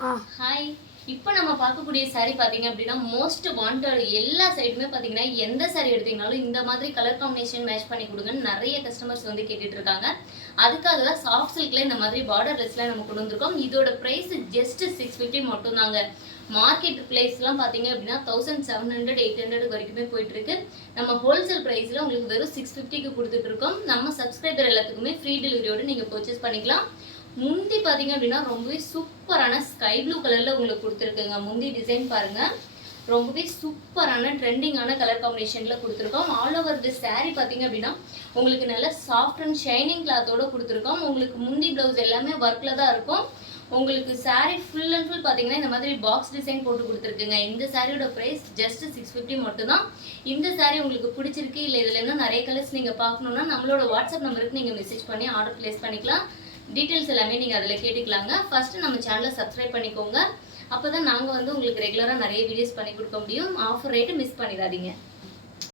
Hi. இப்போ நம்ம பார்க்கக்கூடிய சாரி பார்த்தீங்க அப்படின்னா மோஸ்ட் வாண்டட் எல்லா சைடுமே பார்த்தீங்கன்னா எந்த சாரி எடுத்தீங்கனாலும் இந்த மாதிரி கலர் காம்பினேஷன் மேட்ச் பண்ணி கொடுங்கன்னு நிறைய கஸ்டமர்ஸ் வந்து கேட்டுட்டு இருக்காங்க. அதுக்காக தான் சாஃப்ட் சில்க்ல இந்த மாதிரி பார்டர்லெஸ்லாம் நம்ம கொண்டு வந்திருக்கோம். இதோட ப்ரைஸ் ஜஸ்ட் 650 மட்டும் தாங்க. மார்க்கெட் ப்ரைஸ்லாம் பார்த்தீங்க அப்படின்னா 1700 800 வரைக்குமே போயிட்டு இருக்கு. நம்ம ஹோல்சேல் ப்ரைஸில் உங்களுக்கு வெறும் 650க்கு கொடுத்துட்டு இருக்கோம். நம்ம சப்ஸ்கிரைபர் எல்லாத்துக்குமே ஃப்ரீ டெலிவரியோட நீங்கள் பர்ச்சேஸ் பண்ணிக்கலாம். முந்தி பார்த்தீங்க அப்படின்னா ரொம்பவே சூப்பரான ஸ்கை ப்ளூ கலரில் உங்களுக்கு கொடுத்துருக்குங்க. முந்தி டிசைன் பாருங்கள், ரொம்பவே சூப்பரான ட்ரெண்டிங்கான கலர் காம்பினேஷனில் கொடுத்துருக்கோம். ஆல் ஓவர் தி சாரீ பார்த்தீங்க அப்படின்னா உங்களுக்கு நல்ல சாஃப்ட் அண்ட் ஷைனிங் கிளாத்தோடு கொடுத்துருக்கோம். உங்களுக்கு முந்தி ப்ளவுஸ் எல்லாமே ஒர்க்கில் தான் இருக்கும். உங்களுக்கு சாரீ ஃபுல் அண்ட் ஃபுல் பார்த்தீங்கன்னா இந்த மாதிரி பாக்ஸ் டிசைன் போட்டு கொடுத்துருக்குங்க. இந்த சாரியோட ப்ரைஸ் ஜஸ்ட் 650 மட்டும்தான். இந்த சாரீ உங்களுக்கு பிடிச்சிருக்கு இல்லை இதில் இன்னும் நிறைய கலர்ஸ் நீங்கள் பார்க்கணுன்னா நம்மளோட வாட்ஸ்அப் நம்பருக்கு நீங்கள் மெசேஜ் பண்ணி ஆர்டர் ப்ளேஸ் பண்ணிக்கலாம். டீட்டெயில்ஸ் எல்லாமே நீங்கள் அதில் கேட்டுக்கலாங்க. ஃபஸ்ட்டு நம்ம சேனலை சப்ஸ்கிரைப் பண்ணிக்கோங்க. அப்போ தான் நாங்கள் வந்து உங்களுக்கு ரெகுலராக நிறைய வீடியோஸ் பண்ணி கொடுக்க முடியும். ஆஃபர் ரேட்டு மிஸ் பண்ணிடாதீங்க.